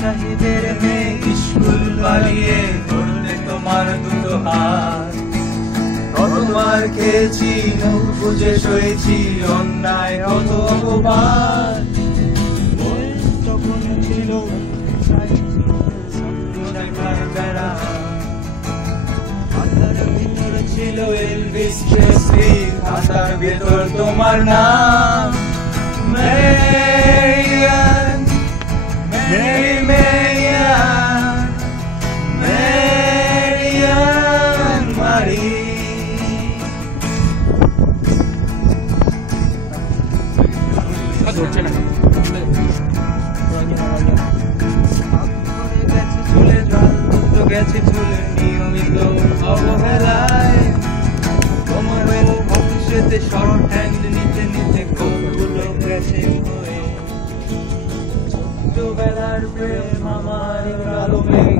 শাহিদের মেয়ে স্কুল পালিয়ে ধরতে তোমার দুটো হাত। কতবার খেয়েছি মুখ বুঝে সয়েছি অন্যায় কত অপবাদ। তখন ছিল দেখার বেড়া, খাতার ভিতর ছিল এলভিস প্রেসলি, খাতার ভেতর তোমার নাম মেরিয়ান, মেরি মেরিয়ান, মেরিয়ান মারি। গেছে চলে নিয়মিত অবহেলায়, তোমার ভবিষ্যতে শর্ট হ্যান্ড নিতে নিতে কতগুলো গেছে হয়ে। ছোট্টবেলার প্রেম আমার কালো মেঘ